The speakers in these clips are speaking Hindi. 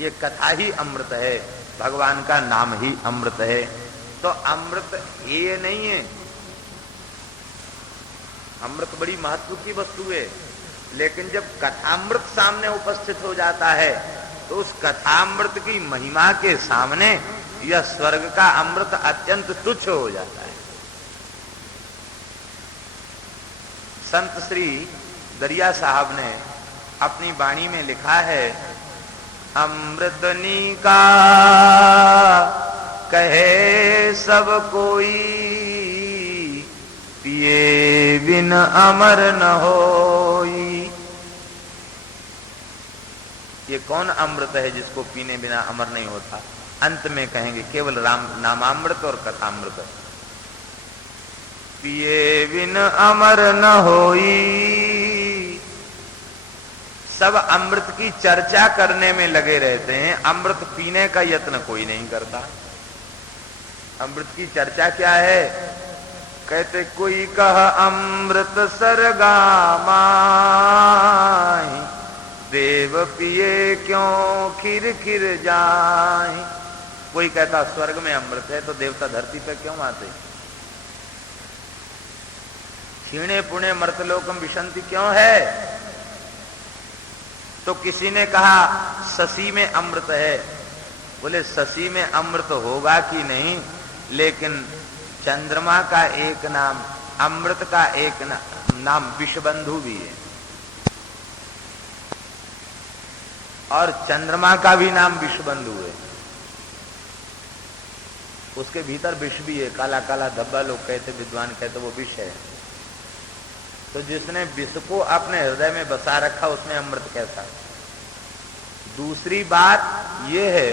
ये कथा ही अमृत है, भगवान का नाम ही अमृत है। तो अमृत ये नहीं है, अमृत बड़ी महत्व की वस्तु है, लेकिन जब कथामृत सामने उपस्थित हो जाता है तो उस कथामृत की महिमा के सामने यह स्वर्ग का अमृत अत्यंत तुच्छ हो जाता है। संत श्री दरिया साहब ने अपनी वाणी में लिखा है, अमृतनी का कहे सब कोई, पिए बिन अमर न होई। ये कौन अमृत है जिसको पीने बिना अमर नहीं होता? अंत में कहेंगे केवल राम नामामृत और कथामृत। पिए बिन अमर न होई। सब अमृत की चर्चा करने में लगे रहते हैं, अमृत पीने का यत्न कोई नहीं करता। अमृत की चर्चा क्या है? कहते कोई कह अमृत सरगा माहि, देव पिए क्यों खिर खिर जाए। कोई कहता स्वर्ग में अमृत है तो देवता धरती पर क्यों आते? क्षीणे पुणे मर्तलोकम विशंति क्यों है? तो किसी ने कहा शशि में अमृत है। बोले शशि में अमृत होगा कि नहीं, लेकिन चंद्रमा का एक नाम, अमृत का एक नाम विषबंधु भी है, और चंद्रमा का भी नाम विषबंधु है। उसके भीतर विष भी है, काला काला धब्बा, लोग कहते, विद्वान कहते वो विष है। तो जिसने विष को अपने हृदय में बसा रखा उसमें अमृत कैसा? दूसरी बात यह है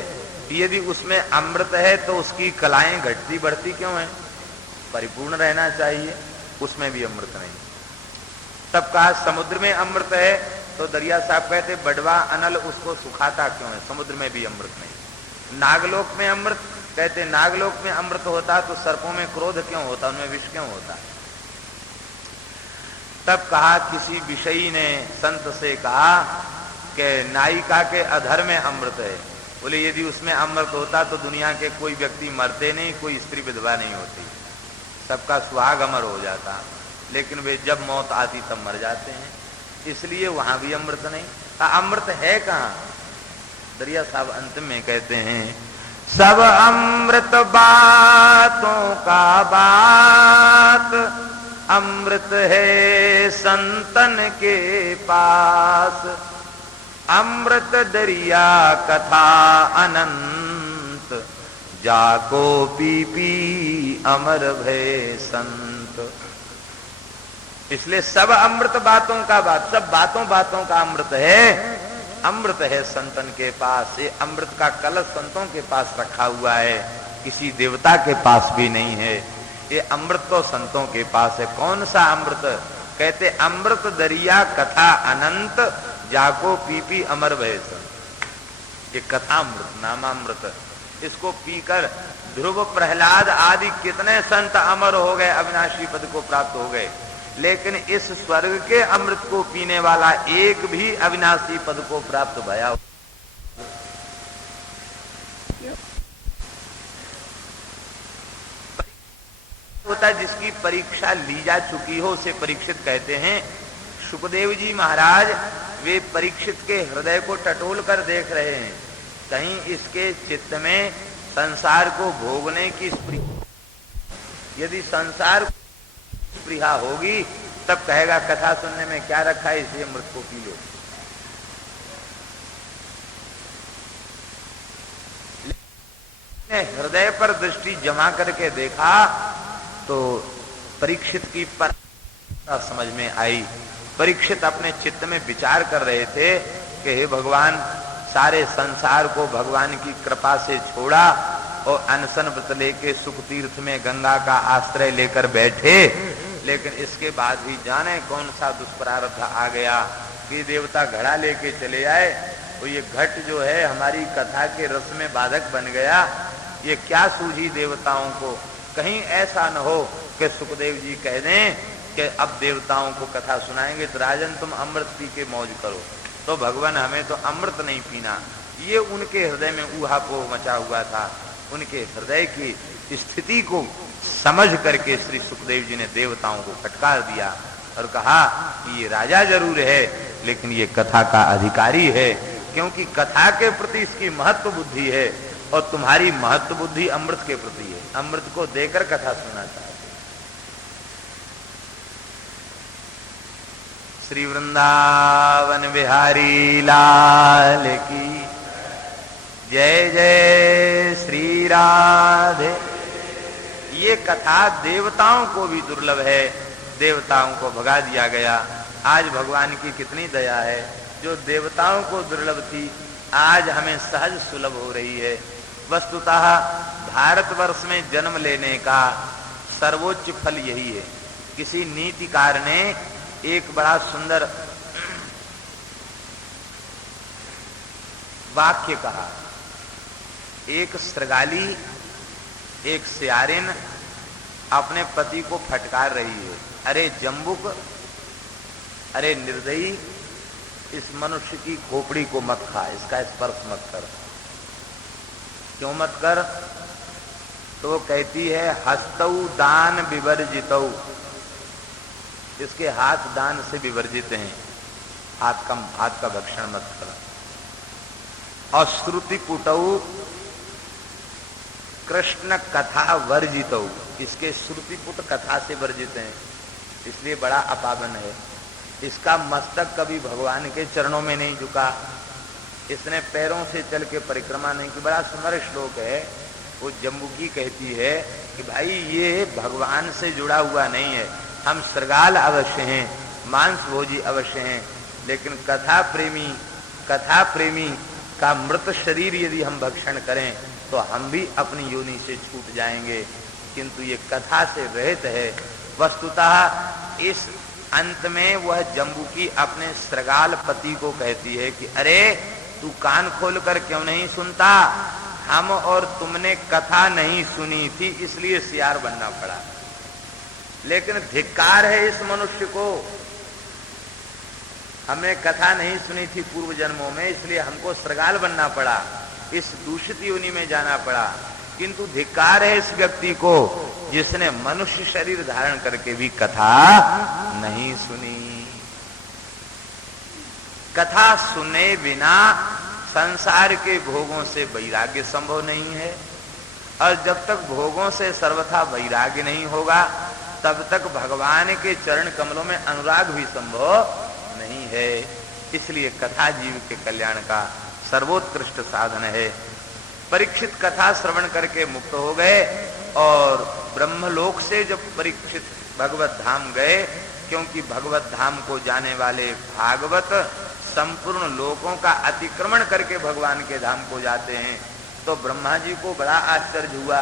कि यदि उसमें अमृत है तो उसकी कलाएं घटती बढ़ती क्यों है? परिपूर्ण रहना चाहिए, उसमें भी अमृत नहीं। तब कहा समुद्र में अमृत है तो दरिया साहब कहते बड़वा अनल उसको सुखाता क्यों है? समुद्र में भी अमृत नहीं। नागलोक में अमृत, कहते नागलोक में अमृत होता तो सर्पों में क्रोध क्यों होता, उनमें विष क्यों होता? तब कहा किसी विषयी ने संत से कहा कि नायिका के अधर में अमृत है। बोले यदि उसमें अमृत होता तो दुनिया के कोई व्यक्ति मरते नहीं, कोई स्त्री विधवा नहीं होती, सबका सुहाग अमर हो जाता, लेकिन वे जब मौत आती तब मर जाते हैं, इसलिए वहां भी अमृत नहीं। अमृत है कहाँ? दरिया साहब अंत में कहते हैं सब अमृत बातों का बात, अमृत है संतन के पास, अमृत दरिया कथा अनंत, जाको पी पी अमर भय संत। इसलिए सब अमृत बातों का बात, सब बातों बातों का अमृत है, अमृत है संतन के पास। ये अमृत का कलश संतों के पास रखा हुआ है, किसी देवता के पास भी नहीं है। ये अमृत तो संतों के पास है। कौन सा अमृत? कहते अमृत दरिया कथा अनंत, जाको पी पी अमर भय संत। ये कथामृत, नामामृत, इसको पीकर ध्रुव प्रहलाद आदि कितने संत अमर हो गए, अविनाशी पद को प्राप्त हो गए, लेकिन इस स्वर्ग के अमृत को पीने वाला एक भी अविनाशी पद को प्राप्त भया होता, जिसकी परीक्षा ली जा चुकी हो उसे परीक्षित कहते हैं। सुखदेव जी महाराज वे परीक्षित के हृदय को टटोल कर देख रहे हैं, कहीं इसके चित्त में संसार को भोगने की स्पृहा, यदि संसार स्पृहा होगी तब कहेगा कथा सुनने में क्या रखा है, इसलिए अमृत को पी लो। हृदय पर दृष्टि जमा करके देखा तो परीक्षित की पर समझ में आई। परीक्षित अपने चित्त में विचार कर रहे थे कि हे भगवान, सारे संसार को भगवान की कृपा से छोड़ा और अनशन व्रत लेके सुख तीर्थ में गंगा का आश्रय लेकर बैठे, लेकिन इसके बाद भी जाने कौन सा दुष्प्रारब्ध आ गया कि देवता घड़ा लेके चले आए, तो ये घट जो है हमारी कथा के रस में बाधक बन गया। ये क्या सूझी देवताओं को? कहीं ऐसा न हो कि सुखदेव जी कह दें कि अब देवताओं को कथा सुनाएंगे तो राजन तुम अमृत पी के मौज करो, तो भगवान हमें तो अमृत नहीं पीना, ये उनके हृदय में ऊहापोह मचा हुआ था। उनके हृदय की स्थिति को समझ करके श्री सुखदेव जी ने देवताओं को फटकार दिया और कहा कि ये राजा जरूर है, लेकिन ये कथा का अधिकारी है, क्योंकि कथा के प्रति इसकी महत्व बुद्धि है और तुम्हारी महत्व बुद्धि अमृत के प्रति है। अमृत को देकर कथा सुनना चाहते। श्री वृंदावन बिहारी लाल की जय जय श्री राधे। ये कथा देवताओं को भी दुर्लभ है, देवताओं को भगा दिया गया। आज भगवान की कितनी दया है, जो देवताओं को दुर्लभ थी आज हमें सहज सुलभ हो रही है। वस्तुतः भारतवर्ष में जन्म लेने का सर्वोच्च फल यही है। किसी नीतिकार ने एक बड़ा सुंदर वाक्य कहा। एक श्रृगाली, एक सियारिन अपने पति को फटकार रही है, अरे जम्बुक, अरे निर्दयी, इस मनुष्य की खोपड़ी को मत खा, इसका स्पर्श मत कर। क्यों मत कर? तो कहती है हस्तौ दान विवर्जितौ, इसके हाथ दान से विवर्जित हैं, हाथ का भक्षण मत कर। और श्रुति पुटौ कृष्ण कथा वर्जितौ, इसके श्रुतिपुट कथा से वर्जित हैं, इसलिए बड़ा अपावन है। इसका मस्तक कभी भगवान के चरणों में नहीं झुका, इसने पैरों से चल के परिक्रमा नहीं की। बड़ा सुंदर श्लोक है। वो जम्बुकी कहती है कि भाई ये भगवान से जुड़ा हुआ नहीं है। हम श्रृगाल अवश्य हैं, मांस भोजी अवश्य हैं, लेकिन कथा प्रेमी का मृत शरीर यदि हम भक्षण करें तो हम भी अपनी योनि से छूट जाएंगे, किंतु ये कथा से रहित है। वस्तुतः इस अंत में वह जम्बुकी अपने श्रृगाल पति को कहती है कि अरे तू कान खोलकर क्यों नहीं सुनता, हम और तुमने कथा नहीं सुनी थी इसलिए सियार बनना पड़ा। लेकिन धिक्कार है इस मनुष्य को, हमने कथा नहीं सुनी थी पूर्व जन्मों में, इसलिए हमको श्रृगाल बनना पड़ा, इस दूषित योनि में जाना पड़ा। किंतु धिक्कार है इस व्यक्ति को जिसने मनुष्य शरीर धारण करके भी कथा नहीं सुनी। कथा सुने बिना संसार के भोगों से वैराग्य संभव नहीं है, और जब तक भोगों से सर्वथा वैराग्य नहीं होगा तब तक भगवान के चरण कमलों में अनुराग भी संभव नहीं है। इसलिए कथा जीव के कल्याण का सर्वोत्कृष्ट साधन है। परीक्षित कथा श्रवण करके मुक्त हो गए और ब्रह्मलोक से जब परीक्षित भगवत धाम गए, क्योंकि भगवत धाम को जाने वाले भागवत संपूर्ण लोकों का अतिक्रमण करके भगवान के धाम को जाते हैं, तो ब्रह्मा जी को बड़ा आश्चर्य हुआ।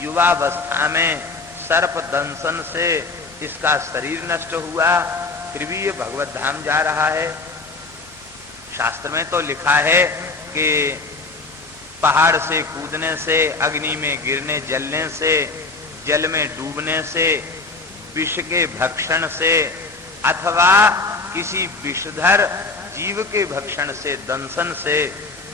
युवावस्था में सर्प दंशन से इसका शरीर नष्ट हुआ, फिर भी ये भगवत धाम जा रहा है। शास्त्र में तो लिखा है कि पहाड़ से कूदने से, अग्नि में गिरने जलने से, जल में डूबने से, विष के भक्षण से, अथवा किसी विषधर जीव के भक्षण से, दंशन से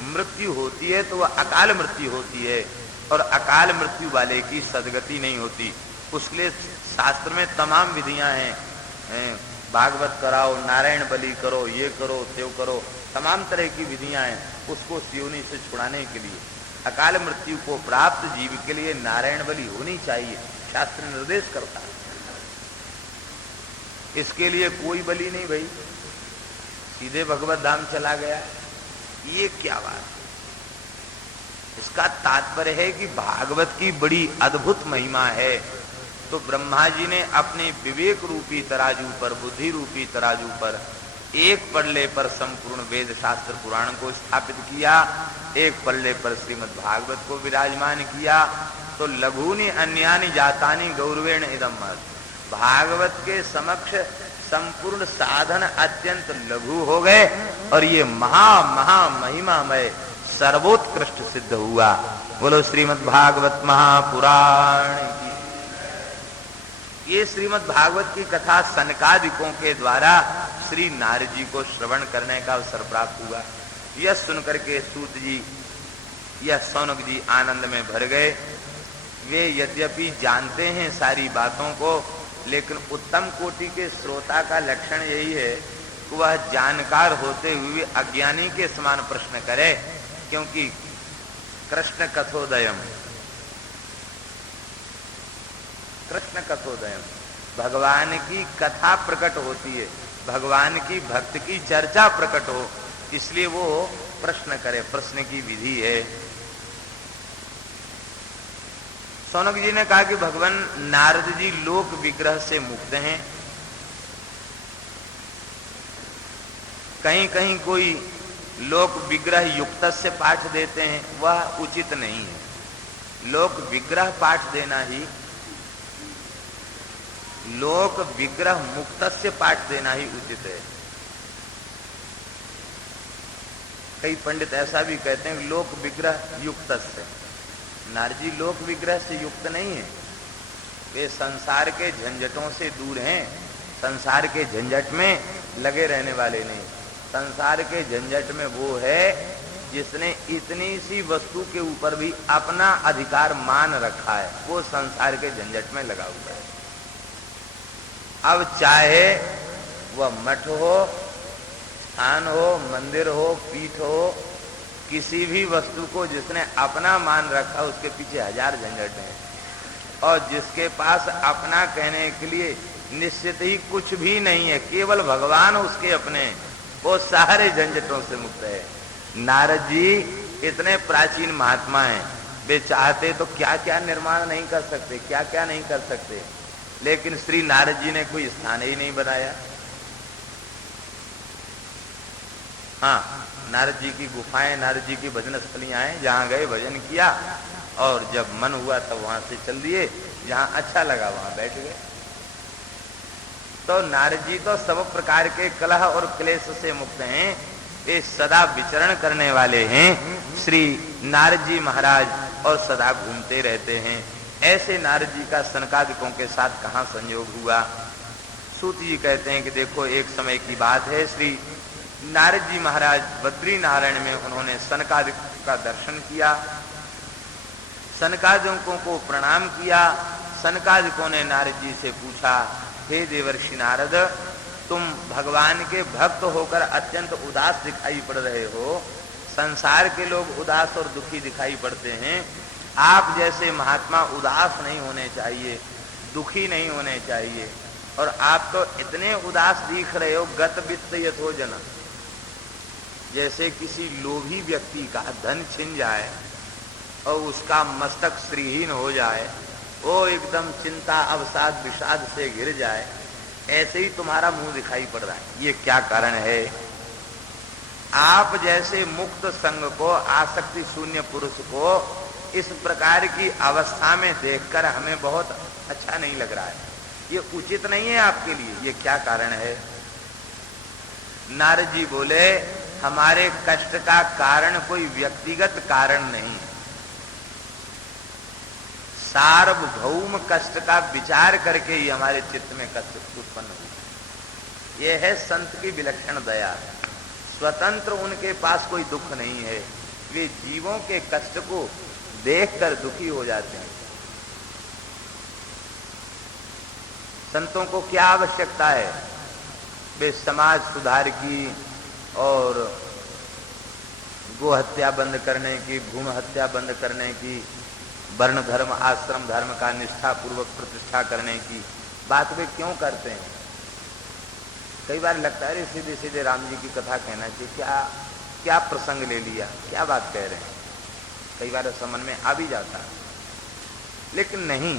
मृत्यु होती है तो वह अकाल मृत्यु होती है, और अकाल मृत्यु वाले की सदगति नहीं होती। उसके लिए शास्त्र में तमाम विधियां हैं, भागवत कराओ, नारायण बलि करो, ये करो, त्यो करो, तमाम तरह की विधियां हैं उसको योनि से छुड़ाने के लिए। अकाल मृत्यु को प्राप्त जीव के लिए नारायण बलि होनी चाहिए, शास्त्र निर्देश करता है। इसके लिए कोई बलि नहीं भाई, सीधे भगवत धाम चला गया, ये क्या बात। इसका तात्पर्य है कि भागवत की बड़ी अद्भुत महिमा है। तो ब्रह्मा जी ने अपने विवेक रूपी तराजू पर, बुद्धि रूपी तराजू पर, एक पल्ले पर संपूर्ण वेद शास्त्र पुराण को स्थापित किया, एक पल्ले पर श्रीमद् भागवत को विराजमान किया। तो लघुनि अन्यानि जातानि गौरवेण इदम महत्, भागवत के समक्ष संपूर्ण साधन अत्यंत लघु हो गए और ये महा महा महिमामय सर्वोत्कृष्ट सिद्ध हुआ। बोलो श्रीमद् भागवत महापुराण की। ये श्रीमद् भागवत की कथा सनकादिकों के द्वारा श्री नारद जी को श्रवण करने का अवसर प्राप्त हुआ। यह सुनकर के सूत जी या शौनक जी आनंद में भर गए। वे यद्यपि जानते हैं सारी बातों को, लेकिन उत्तम कोटि के श्रोता का लक्षण यही है कि वह जानकार होते हुए अज्ञानी के समान प्रश्न करे, क्योंकि कृष्ण कथोदयम, कृष्ण कथोदयम, भगवान की कथा प्रकट होती है, भगवान की भक्त की चर्चा प्रकट हो, इसलिए वो प्रश्न करे, प्रश्न की विधि है। शौनक जी ने कहा कि भगवान नारद जी लोक विग्रह से मुक्त हैं, कहीं कहीं कोई लोक विग्रह युक्त से पाठ देते हैं, वह उचित नहीं है। लोक विग्रह पाठ देना ही, लोक विग्रह मुक्त से पाठ देना ही उचित है। कई पंडित ऐसा भी कहते हैं लोक विग्रह युक्त से। नारद जी लोक विग्रह से युक्त नहीं है, वे संसार के झंझटों से दूर हैं, संसार के झंझट में लगे रहने वाले नहीं। संसार के झंझट में वो है जिसने इतनी सी वस्तु के ऊपर भी अपना अधिकार मान रखा है, वो संसार के झंझट में लगा हुआ है। अब चाहे वह मठ हो, स्थान हो, मंदिर हो, पीठ हो, किसी भी वस्तु को जिसने अपना मान रखा उसके पीछे हजार झंझट हैं, और जिसके पास अपना कहने के लिए निश्चित ही कुछ भी नहीं है, केवल भगवान उसके अपने, वो सारे झंझटों से मुक्त है। नारद जी इतने प्राचीन महात्मा हैं, वे चाहते तो क्या क्या निर्माण नहीं कर सकते, क्या क्या नहीं कर सकते, लेकिन श्री नारद जी ने कोई स्थान ही नहीं बनाया। हाँ, नारद जी की गुफाएं, नारद जी की भजन स्थलियां हैं, जहां गए भजन किया, और जब मन हुआ तब वहां से चल दिए, जहां अच्छा लगा वहां बैठ गए। तो नारद जी तो सब प्रकार के कलह और क्लेश से मुक्त हैं, वे सदा विचरण करने वाले हैं। श्री नारद जी महाराज और सदा घूमते रहते हैं। ऐसे नारद जी का सनकादिकों के साथ कहां संयोग हुआ। सूत जी कहते हैं कि देखो, एक समय की बात है, श्री नारद जी महाराज बद्री नारायण में उन्होंने सनकादिक का दर्शन किया, सनकादिकों को प्रणाम किया। सनकादिकों ने नारद जी से पूछा, हे देवर्षि नारद, तुम भगवान के भक्त होकर अत्यंत उदास दिखाई पड़ रहे हो, संसार के लोग उदास और दुखी दिखाई पड़ते हैं, आप जैसे महात्मा उदास नहीं होने चाहिए, दुखी नहीं होने चाहिए, और आप तो इतने उदास दिख रहे हो, गत वित्त यथोजन, जैसे किसी लोभी व्यक्ति का धन छिन जाए और उसका मस्तक श्रीहीन हो जाए, वो एकदम चिंता अवसाद विषाद से घिर जाए, ऐसे ही तुम्हारा मुंह दिखाई पड़ रहा है। ये क्या कारण है? आप जैसे मुक्त संग को, आसक्ति शून्य पुरुष को इस प्रकार की अवस्था में देखकर हमें बहुत अच्छा नहीं लग रहा है, ये उचित नहीं है आपके लिए, ये क्या कारण है? नारद जी बोले, हमारे कष्ट का कारण कोई व्यक्तिगत कारण नहीं है, सार्वभौम कष्ट का विचार करके ही हमारे चित्त में कष्ट उत्पन्न हुआ। यह है संत की विलक्षण दया। स्वतंत्र उनके पास कोई दुख नहीं है, वे जीवों के कष्ट को देखकर दुखी हो जाते हैं। संतों को क्या आवश्यकता है? वे समाज सुधार की और गो हत्या बंद करने की, भ्रूण हत्या बंद करने की, वर्ण धर्म आश्रम धर्म का निष्ठा पूर्वक प्रतिष्ठा करने की बात वे क्यों करते हैं? कई बार लगता है सीधे सीधे राम जी की कथा कहना चाहिए, क्या क्या प्रसंग ले लिया, क्या बात कह रहे हैं, कई बार समझ में आ भी जाता है, लेकिन नहीं,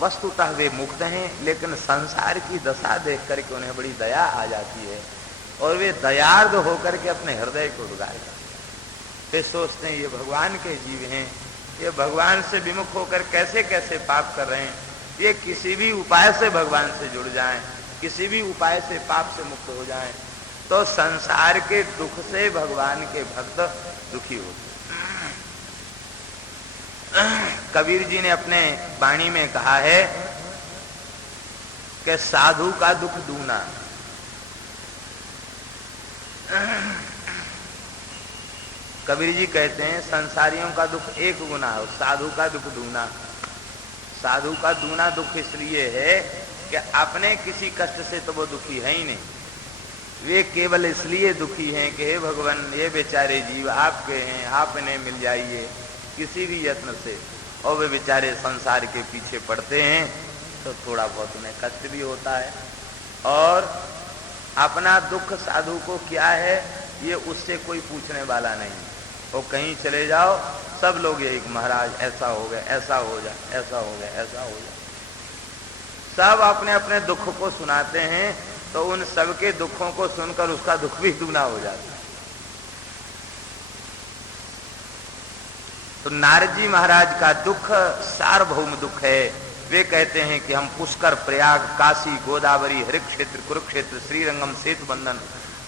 वस्तुतः वे मुक्त हैं, लेकिन संसार की दशा देख करके उन्हें बड़ी दया आ जाती है, और वे दयार्द होकर के अपने हृदय को उद्गार करते हैं। वे सोचते हैं ये भगवान के जीव हैं, ये भगवान से विमुख होकर कैसे कैसे पाप कर रहे हैं, ये किसी भी उपाय से भगवान से जुड़ जाएं, किसी भी उपाय से पाप से मुक्त हो जाएं, तो संसार के दुख से भगवान के भक्त दुखी होते। कबीर जी ने अपने वाणी में कहा है कि साधु का दुख दूना, कबीर जी कहते हैं संसारियों का दुख एक गुना है, साधु का दुख दूना। साधु का दूना दुख इसलिए है कि अपने किसी कष्ट से तो वो दुखी है ही नहीं, वे केवल इसलिए दुखी हैं कि हे भगवान ये बेचारे जीव आपके हैं, आप इन्हें मिल जाइए किसी भी यत्न से, और वे बेचारे संसार के पीछे पड़ते हैं तो थोड़ा बहुत उन्हें कष्ट भी होता है। और अपना दुख साधु को क्या है ये उससे कोई पूछने वाला नहीं। वो कहीं चले जाओ सब लोग यही महाराज ऐसा हो गया, ऐसा हो जाए, ऐसा हो गया, ऐसा हो जाए, सब अपने अपने दुख को सुनाते हैं। तो उन सबके दुखों को सुनकर उसका दुख भी दुगना हो जाता है। तो नारद जी महाराज का दुख सार्वभौम दुख है। वे कहते हैं कि हम पुष्कर, प्रयाग, काशी, गोदावरी, हरिक्षेत्र, कुरुक्षेत्र, श्रीरंगम, सेतु बंधन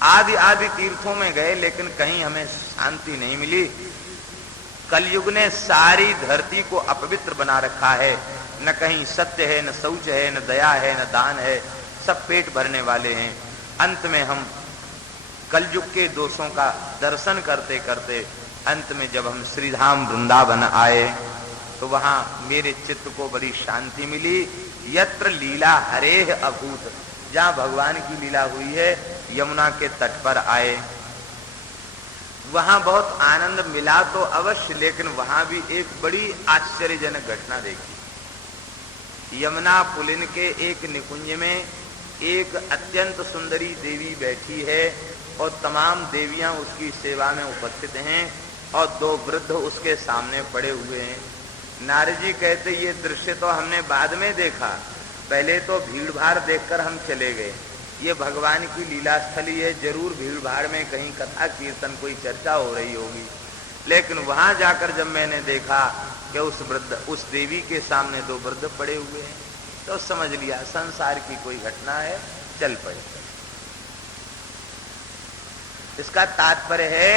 आदि आदि तीर्थों में गए, लेकिन कहीं हमें शांति नहीं मिली। कलयुग ने सारी धरती को अपवित्र बना रखा है, न कहीं सत्य है, न शौच है, न दया है, न दान है, सब पेट भरने वाले हैं। अंत में हम कलयुग के दोषों का दर्शन करते करते अंत में जब हम श्रीधाम वृंदावन आए तो वहां मेरे चित्त को बड़ी शांति मिली। यत्र लीला हरेह अभूत, जहां भगवान की लीला हुई है यमुना के तट पर आए, वहां बहुत आनंद मिला तो अवश्य, लेकिन वहां भी एक बड़ी आश्चर्यजनक घटना देखी। यमुना पुलिन के एक निकुंज में एक अत्यंत सुंदरी देवी बैठी है और तमाम देवियां उसकी सेवा में उपस्थित हैं और दो वृद्ध उसके सामने पड़े हुए हैं। नारद जी कहते ये दृश्य तो हमने बाद में देखा, पहले तो भीड़ भाड़ देखकर हम चले गए। ये भगवान की लीला स्थली है, जरूर भीड़ भाड़ में कहीं कथा कीर्तन कोई चर्चा हो रही होगी, लेकिन वहां जाकर जब मैंने देखा कि उस देवी के सामने दो वृद्ध पड़े हुए हैं तो समझ लिया संसार की कोई घटना है, चल पड़े। इसका तात्पर्य है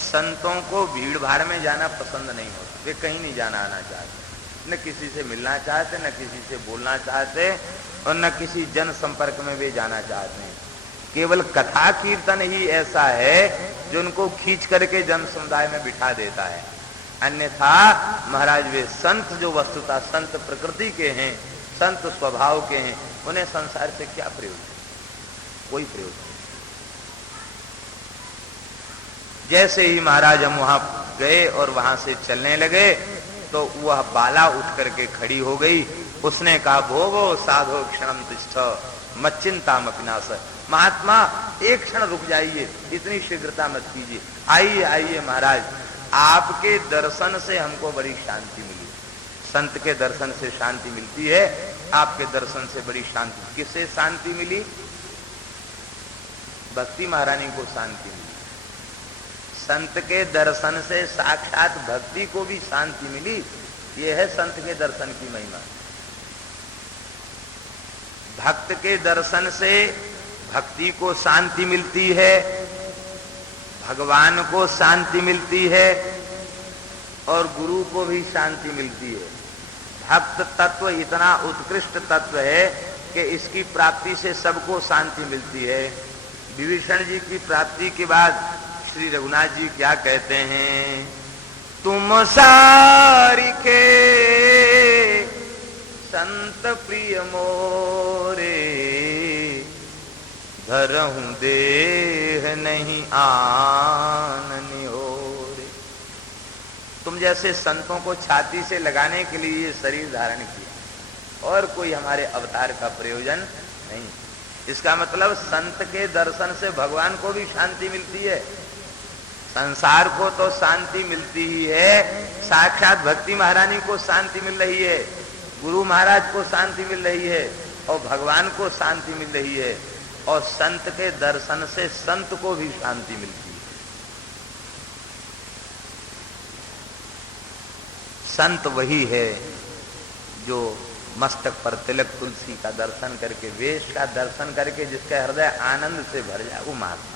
संतों को भीड़ भाड़ में जाना पसंद नहीं होता, वे कहीं नहीं जाना आना चाहते, न किसी से मिलना चाहते, न किसी से बोलना चाहते और न किसी जन संपर्क में वे जाना चाहते हैं। केवल कथा कीर्तन ही ऐसा है जो उनको खींच करके जन समुदाय में बिठा देता है, अन्यथा महाराज वे संत जो वस्तुतः संत प्रकृति के हैं, संत स्वभाव के हैं, उन्हें संसार से क्या प्रयोजन, कोई प्रयोजन। जैसे ही महाराज हम वहां गए और वहां से चलने लगे तो वह बाला उठ करके खड़ी हो गई। उसने कहा भोगो साधो क्षणम तिष्ठ मच्चिंता मपिनाश, महात्मा एक क्षण रुक जाइए, इतनी शीघ्रता मत कीजिए, आइए आइए महाराज, आपके दर्शन से हमको बड़ी शांति मिली। संत के दर्शन से शांति मिलती है, आपके दर्शन से बड़ी शांति। किससे शांति मिली? भक्ति महारानी को शांति मिली। संत के दर्शन से साक्षात भक्ति को भी शांति मिली। यह है संत के दर्शन की महिमा। भक्त के दर्शन से भक्ति को शांति मिलती है, भगवान को शांति मिलती है और गुरु को भी शांति मिलती है। भक्त तत्व इतना उत्कृष्ट तत्व है कि इसकी प्राप्ति से सबको शांति मिलती है। विभीषण जी की प्राप्ति के बाद श्री रघुनाथ जी क्या कहते हैं? तुम सारिखे संत प्रिय मोरे, धरहूं देह नहीं आननि होरे। तुम जैसे संतों को छाती से लगाने के लिए ये शरीर धारण किया और कोई हमारे अवतार का प्रयोजन नहीं। इसका मतलब संत के दर्शन से भगवान को भी शांति मिलती है, संसार को तो शांति मिलती ही है, साक्षात भक्ति महारानी को शांति मिल रही है, गुरु महाराज को शांति मिल रही है और भगवान को शांति मिल रही है, और संत के दर्शन से संत को भी शांति मिलती है। संत वही है जो मस्तक पर तिलक तुलसी का दर्शन करके, वेश का दर्शन करके जिसका हृदय आनंद से भर जाए, वो महात्मा।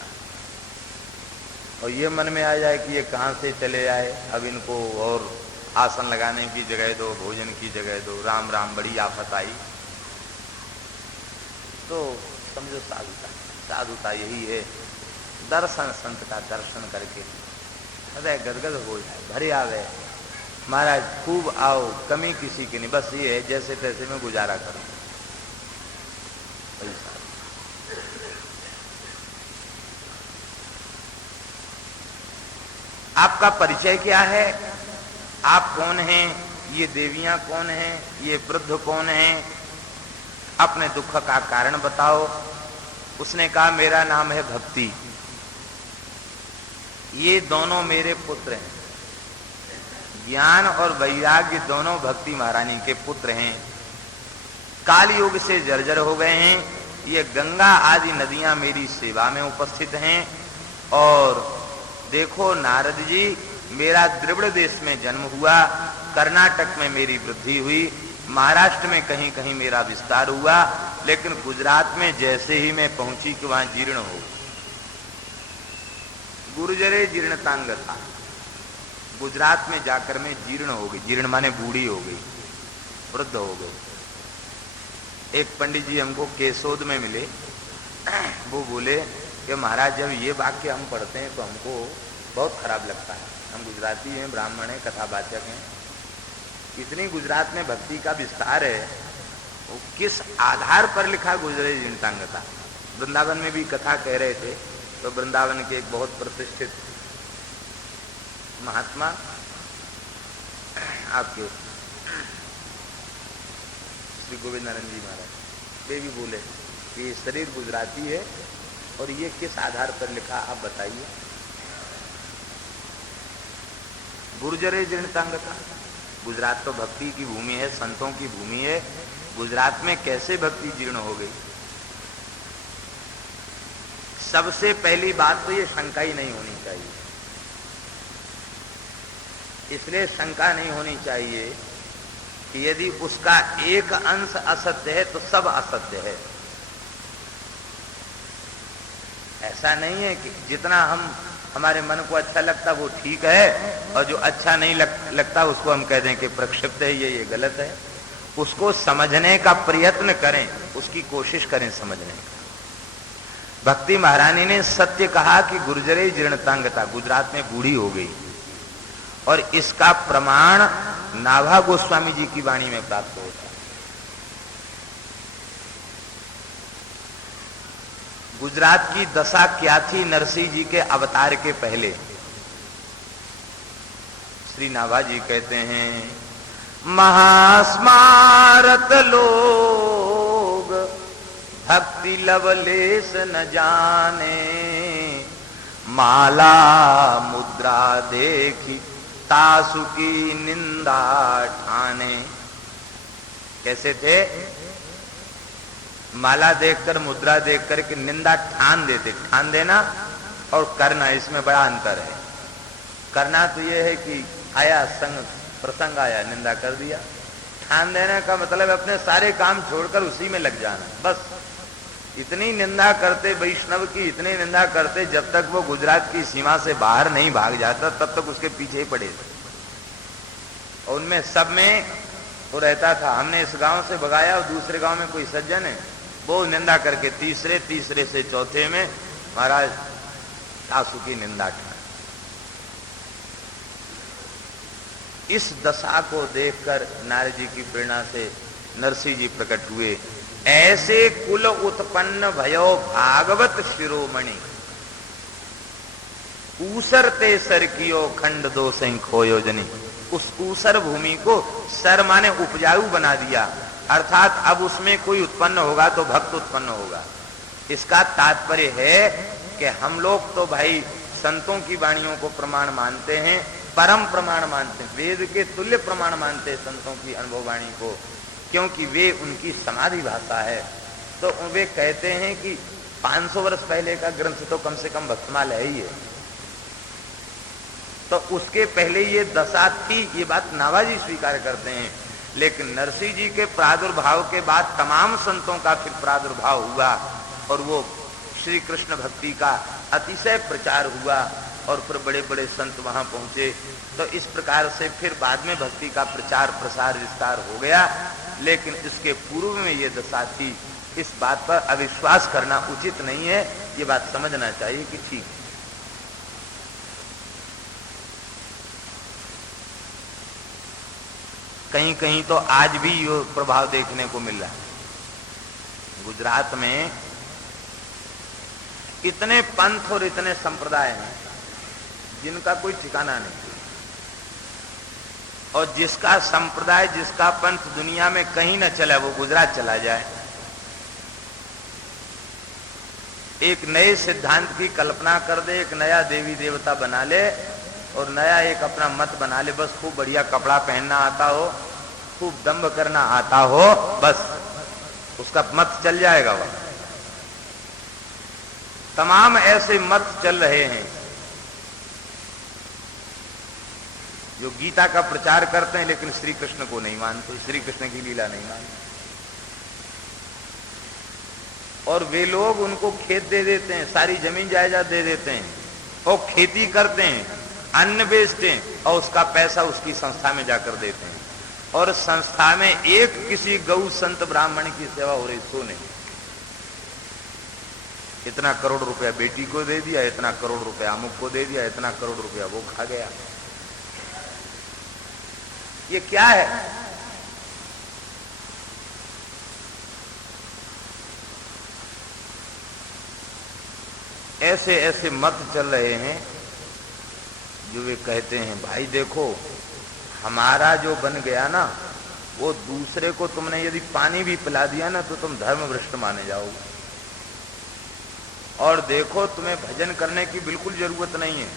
और ये मन में आ जाए कि ये कहां से चले आए, अब इनको और आसन लगाने की जगह दो, भोजन की जगह दो, राम राम बड़ी आफत आई, तो समझो साधुता। साधुता यही है, दर्शन संत का दर्शन करके हृदय गदगद हो जाए, भरे आवे महाराज खूब आओ, कमी किसी की नहीं, बस ये है जैसे तैसे में गुजारा करो। आपका परिचय क्या है, आप कौन हैं, ये देवियां कौन हैं, ये वृद्ध कौन हैं, अपने दुख का कारण बताओ। उसने कहा मेरा नाम है भक्ति, ये दोनों मेरे पुत्र हैं। ज्ञान और वैराग्य दोनों भक्ति महारानी के पुत्र हैं। काल युग से जर्जर हो गए हैं, ये गंगा आदि नदियां मेरी सेवा में उपस्थित हैं। और देखो नारद जी, मेरा द्रविड़ देश में जन्म हुआ, कर्नाटक में मेरी वृद्धि हुई, महाराष्ट्र में कहीं कहीं मेरा विस्तार हुआ, लेकिन गुजरात में जैसे ही मैं पहुंची कि वहां जीर्ण हो, गुर्जरे जीर्णतांग था। गुजरात में जाकर मैं जीर्ण हो गई, जीर्ण माने बूढ़ी हो गई, वृद्ध हो गई। एक पंडित जी हमको केसोद में मिले, वो बोले कि महाराज जब ये वाक्य हम पढ़ते हैं तो हमको बहुत खराब लगता है। हम गुजराती हैं, ब्राह्मण हैं, कथावाचक हैं, इतनी गुजरात में भक्ति का विस्तार है, वो किस आधार पर लिखा गुजरे जीर्णतांगता। वृंदावन में भी कथा कह रहे थे, तो वृंदावन के एक बहुत प्रतिष्ठित महात्मा आपके श्री गोविंद नारायण जी महाराज, वे भी बोले कि ये शरीर गुजराती है और ये किस आधार पर लिखा, आप बताइए। गुर्जरे जीर्णतांगता, गुजरात तो भक्ति की भूमि है, संतों की भूमि है, गुजरात में कैसे भक्ति जीर्ण हो गई। सबसे पहली बात तो ये शंका ही नहीं होनी चाहिए। इसलिए शंका नहीं होनी चाहिए कि यदि उसका एक अंश असत्य है तो सब असत्य है। ऐसा नहीं है कि जितना हमारे मन को अच्छा लगता वो ठीक है, और जो अच्छा नहीं लगता उसको हम कह दें कि प्रक्षिप्त है, ये गलत है। उसको समझने का प्रयत्न करें, उसकी कोशिश करें समझने का। भक्ति महारानी ने सत्य कहा कि गुर्जरे जीर्णतांगता, गुजरात में बूढ़ी हो गई, और इसका प्रमाण नाभा गोस्वामी जी की वाणी में प्राप्त होता है। गुजरात की दशा क्या थी नरसिंह जी के अवतार के पहले? श्री नाभा जी कहते हैं, महास्मारत लोग भक्ति लवलेश न जाने, माला मुद्रा देखी तासु की निंदा ठाने। कैसे थे? माला देखकर, मुद्रा देखकर कि निंदा ठान देते। ठान देना और करना, इसमें बड़ा अंतर है। करना तो यह है कि आया संग प्रसंग आया, निंदा कर दिया। ठान देने का मतलब अपने सारे काम छोड़कर उसी में लग जाना। बस इतनी निंदा करते वैष्णव की, इतनी निंदा करते, जब तक वो गुजरात की सीमा से बाहर नहीं भाग जाता तब तक उसके पीछे ही पड़े थे। और उनमें सब में वो रहता था। हमने इस गांव से भगाया और दूसरे गांव में कोई सज्जन है, वो निंदा करके तीसरे से चौथे में महाराज सासू की निंदा की। इस दशा को देखकर नारद जी की प्रेरणा से नरसिंह जी प्रकट हुए। ऐसे कुल उत्पन्न भयो भागवत शिरोमणि, ऊसर ते सर कियो खंड दो सही खोयो जनी। उस ऊसर भूमि को सर माने उपजाऊ बना दिया, अर्थात अब उसमें कोई उत्पन्न होगा तो भक्त उत्पन्न होगा। इसका तात्पर्य है कि हम लोग तो भाई संतों की वाणियों को प्रमाण मानते हैं, परम प्रमाण मानते हैं, वेद के तुल्य प्रमाण मानते हैं संतों की अनुभव वाणी को, क्योंकि वे उनकी समाधि भाषा है। तो वे कहते हैं कि 500 वर्ष पहले का ग्रंथ तो कम से कम भक्तमाल है ही है। तो उसके पहले ये दशा थी, ये बात नाभाजी स्वीकार करते हैं। लेकिन नरसिंह जी के प्रादुर्भाव के बाद तमाम संतों का फिर प्रादुर्भाव हुआ और वो श्री कृष्ण भक्ति का अतिशय प्रचार हुआ और फिर बड़े बड़े संत वहां पहुंचे। तो इस प्रकार से फिर बाद में भक्ति का प्रचार प्रसार विस्तार हो गया। लेकिन इसके पूर्व में ये दशा थी। इस बात पर अविश्वास करना उचित नहीं है, ये बात समझना चाहिए कि ठीक है। कहीं कहीं तो आज भी ये प्रभाव देखने को मिल रहा है। गुजरात में इतने पंथ और इतने संप्रदाय हैं जिनका कोई ठिकाना नहीं, और जिसका संप्रदाय, जिसका पंथ दुनिया में कहीं न चला, वो गुजरात चला जाए, एक नए सिद्धांत की कल्पना कर दे, एक नया देवी देवता बना ले और नया एक अपना मत बना ले, बस खूब बढ़िया कपड़ा पहनना आता हो, खूब दंभ करना आता हो, बस उसका मत चल जाएगा। वह तमाम ऐसे मत चल रहे हैं जो गीता का प्रचार करते हैं लेकिन श्री कृष्ण को नहीं मानते, श्री कृष्ण की लीला नहीं मानते। और वे लोग उनको खेत दे देते हैं, सारी जमीन जायदाद दे देते हैं, और खेती करते हैं, अन्न बेचते हैं, और उसका पैसा उसकी संस्था में जाकर देते हैं। और संस्था में एक किसी गौ संत ब्राह्मण की सेवा हो रही, सो नहीं। इतना करोड़ रुपया बेटी को दे दिया, इतना करोड़ रुपया अमुक को दे दिया, इतना करोड़ रुपया वो खा गया। ये क्या है? ऐसे ऐसे मत चल रहे हैं जो वे कहते हैं भाई देखो हमारा जो बन गया ना, वो दूसरे को तुमने यदि पानी भी पिला दिया ना तो तुम धर्म भ्रष्ट माने जाओगे। और देखो तुम्हें भजन करने की बिल्कुल जरूरत नहीं है,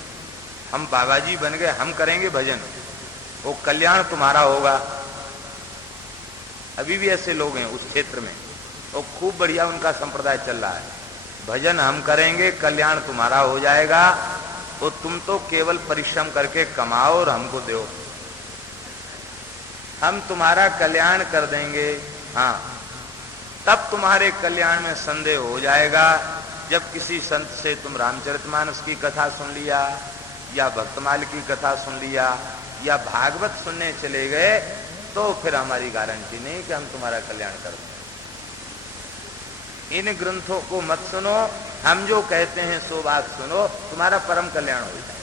हम बाबा जी बन गए, हम करेंगे भजन, वो कल्याण तुम्हारा होगा। अभी भी ऐसे लोग हैं उस क्षेत्र में, वो खूब बढ़िया उनका संप्रदाय चल रहा है, भजन हम करेंगे, कल्याण तुम्हारा हो जाएगा, तो तुम तो केवल परिश्रम करके कमाओ और हमको दो, हम तुम्हारा कल्याण कर देंगे। हाँ, तब तुम्हारे कल्याण में संदेह हो जाएगा जब किसी संत से तुम रामचरितमानस की कथा सुन लिया, या भक्तमाल की कथा सुन लिया, या भागवत सुनने चले गए, तो फिर हमारी गारंटी नहीं कि हम तुम्हारा कल्याण कर दें। इन ग्रंथों को मत सुनो, हम जो कहते हैं सो बात सुनो, तुम्हारा परम कल्याण हो जाए।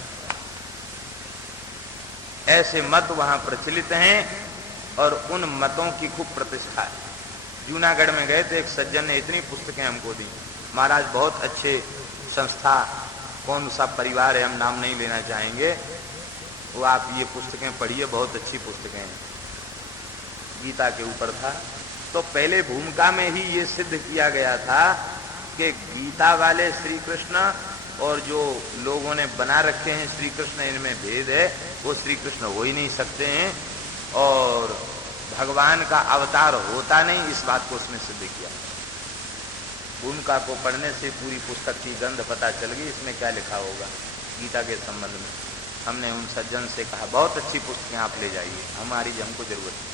ऐसे मत वहां प्रचलित हैं और उन मतों की खूब प्रतिष्ठा है। जूनागढ़ में गए थे, एक सज्जन ने इतनी पुस्तकें हमको दी, महाराज बहुत अच्छे संस्था, कौन सा परिवार है हम नाम नहीं लेना चाहेंगे, वो आप ये पुस्तकें पढ़िए, बहुत अच्छी पुस्तकें हैं। गीता के ऊपर था, तो पहले भूमिका में ही ये सिद्ध किया गया था कि गीता वाले श्री कृष्ण और जो लोगों ने बना रखे हैं श्री कृष्ण, इनमें भेद है, वो श्री कृष्ण हो ही नहीं सकते हैं, और भगवान का अवतार होता नहीं, इस बात को उसने सिद्ध किया। भूमिका को पढ़ने से पूरी पुस्तक की गंध पता चल गई, इसमें क्या लिखा होगा गीता के संबंध में। हमने उन सज्जन से कहा बहुत अच्छी पुस्तकें आप ले जाइए, हमारी हमको जरूरत है।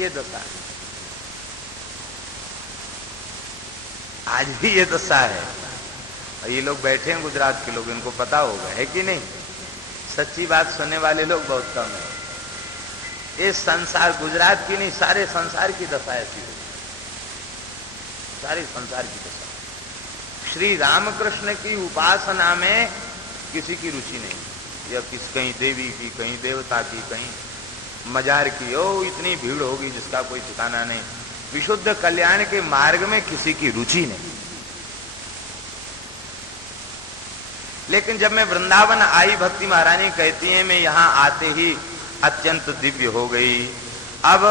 ये दशा है, आज भी ये दशा है। ये लोग बैठे हैं गुजरात के लोग, इनको पता होगा, है कि नहीं? सच्ची बात सुनने वाले लोग बहुत कम है। ये संसार, गुजरात की नहीं, सारे संसार की दशा ऐसी है, सारे संसार की दशा। श्री रामकृष्ण की उपासना में किसी की रुचि नहीं, या कहीं देवी की, कहीं देवता की, कहीं मजार की, ओ इतनी भीड़ होगी जिसका कोई ठिकाना नहीं। विशुद्ध कल्याण के मार्ग में किसी की रुचि नहीं। लेकिन जब मैं वृंदावन आई, भक्ति महारानी कहती है मैं यहां आते ही अत्यंत दिव्य हो गई, अब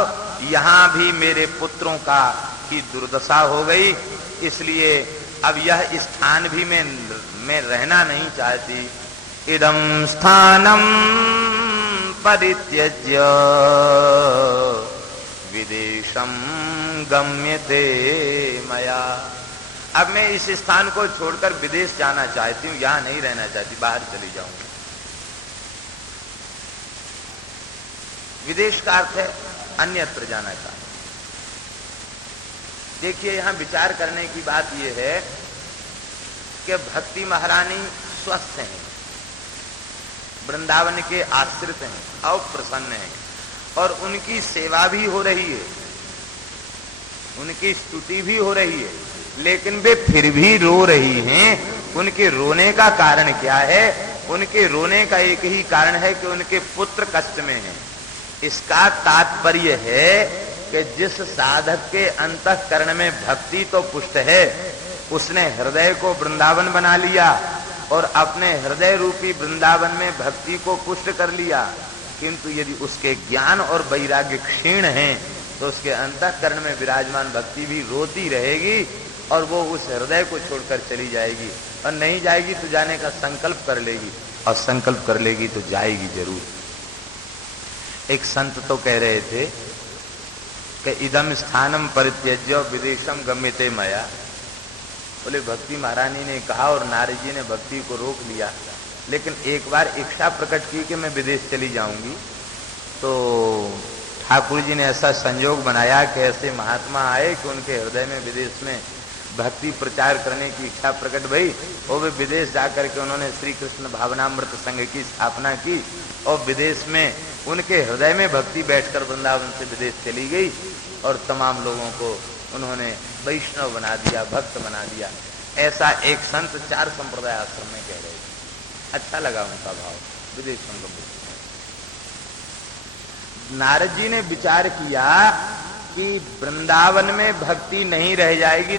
यहां भी मेरे पुत्रों की दुर्दशा हो गई, इसलिए अब यह स्थान भी मैं रहना नहीं चाहती। इदं स्थानम परित्यज्य विदेशम गम्यते मया। अब मैं इस स्थान को छोड़कर विदेश जाना चाहती हूं, यहां नहीं रहना चाहती, बाहर चली जाऊंगी। विदेश का अर्थ है अन्यत्र जाना चाहती। देखिए यहां विचार करने की बात यह है कि भक्ति महारानी स्वस्थ हैं, वृंदावन के आश्रित हैं और प्रसन्न हैं, और उनकी सेवा भी हो रही है, उनकी स्तुति भी हो रही है, लेकिन वे फिर भी रो रही हैं। उनके रोने का कारण क्या है? उनके रोने का एक ही कारण है कि उनके पुत्र कष्ट में हैं। इसका तात्पर्य है कि जिस साधक के अंतःकरण में भक्ति तो पुष्ट है, उसने हृदय को वृंदावन बना लिया और अपने हृदय रूपी वृंदावन में भक्ति को पुष्ट कर लिया। किंतु यदि उसके ज्ञान और वैराग्य क्षीण हैं तो उसके अंतःकरण में विराजमान भक्ति भी रोती रहेगी और वो उस हृदय को छोड़कर चली जाएगी, और नहीं जाएगी तो जाने का संकल्प कर लेगी, और संकल्प कर लेगी तो जाएगी जरूर। एक संत तो कह रहे थे कि इदम स्थानम परित्यज्य विदेशम गम्यते मया। बोले भक्ति महारानी ने कहा और नारद जी ने भक्ति को रोक लिया, लेकिन एक बार इच्छा प्रकट की कि मैं विदेश चली जाऊंगी, तो ठाकुर जी ने ऐसा संयोग बनाया कि ऐसे महात्मा आए कि उनके हृदय में विदेश में भक्ति प्रचार करने की इच्छा प्रकट भई, और वे विदेश जाकर के उन्होंने श्री कृष्ण भावनामृत संघ की स्थापना की, और विदेश में उनके हृदय में भक्ति बैठकर वृंदावन से विदेश चली गई, और तमाम लोगों को उन्होंने वैष्णव बना दिया, भक्त बना दिया। ऐसा एक संत 4 संप्रदाय आश्रम में कह रहे थे। अच्छा लगा उनका भाव, विदेश संगम। नारद जी ने विचार किया कि वृंदावन में भक्ति नहीं रह जाएगी।